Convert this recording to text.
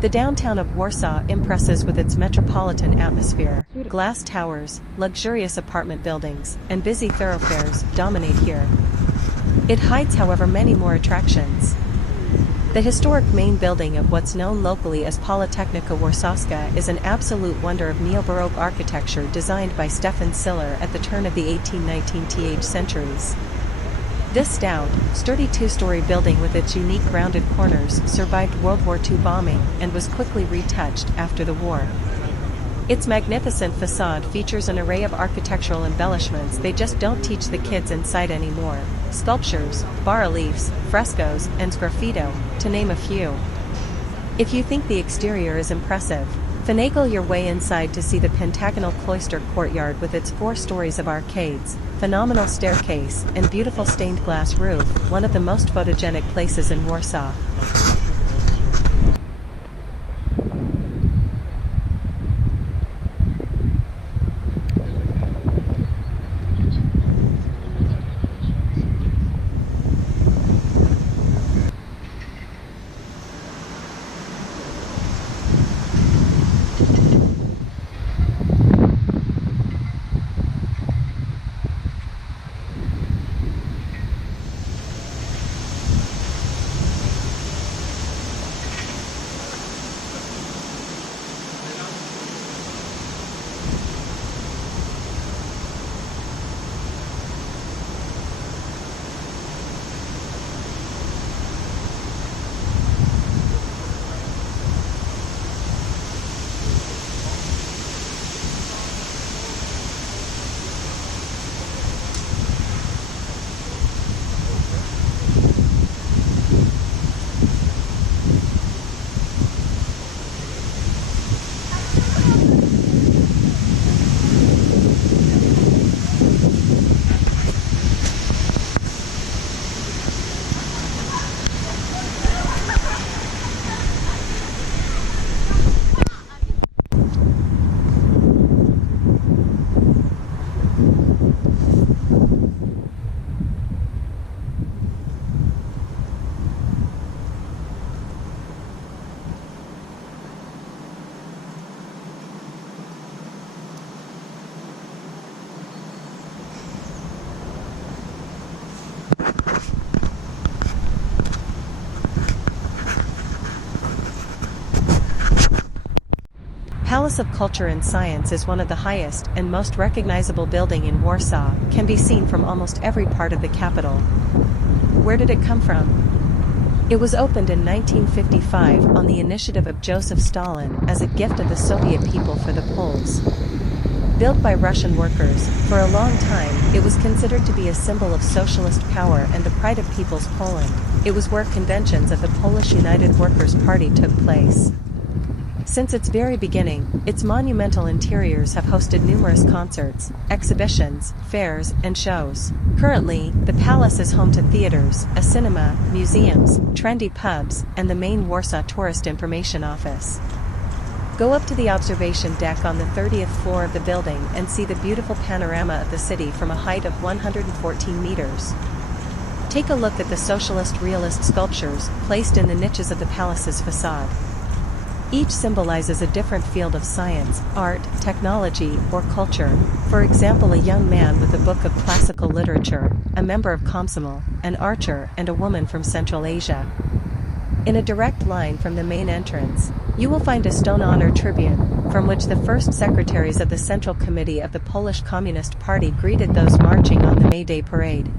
The downtown of Warsaw impresses with its metropolitan atmosphere. Glass towers, luxurious apartment buildings, and busy thoroughfares dominate here. It hides, however, many more attractions. The historic main building of what's known locally as Politechnika Warszawska is an absolute wonder of neo-Baroque architecture designed by Stefan Siller at the turn of the 1819th centuries. This stout, sturdy two-story building with its unique rounded corners survived World War II bombing and was quickly retouched after the war. Its magnificent facade features an array of architectural embellishments they just don't teach the kids inside anymore: sculptures, bas-reliefs, frescoes, and sgraffito, to name a few. If you think the exterior is impressive, finagle your way inside to see the pentagonal cloister courtyard with its 4 stories of arcades, phenomenal staircase, and beautiful stained glass roof, one of the most photogenic places in Warsaw. Palace of Culture and Science is one of the highest and most recognizable building in Warsaw, can be seen from almost every part of the capital. Where did it come from? It was opened in 1955 on the initiative of Joseph Stalin as a gift of the Soviet people for the Poles. Built by Russian workers, for a long time it was considered to be a symbol of socialist power and the pride of People's Poland. It was where conventions of the Polish United Workers' Party took place. Since its very beginning, its monumental interiors have hosted numerous concerts, exhibitions, fairs, and shows. Currently, the palace is home to theaters, a cinema, museums, trendy pubs, and the main Warsaw Tourist Information Office. Go up to the observation deck on the 30th floor of the building and see the beautiful panorama of the city from a height of 114 meters. Take a look at the socialist realist sculptures placed in the niches of the palace's facade. Each symbolizes a different field of science, art, technology, or culture. For example, a young man with a book of classical literature, a member of Komsomol, an archer, and a woman from Central Asia. In a direct line from the main entrance, you will find a stone honor tribune, from which the first secretaries of the Central Committee of the Polish Communist Party greeted those marching on the May Day parade.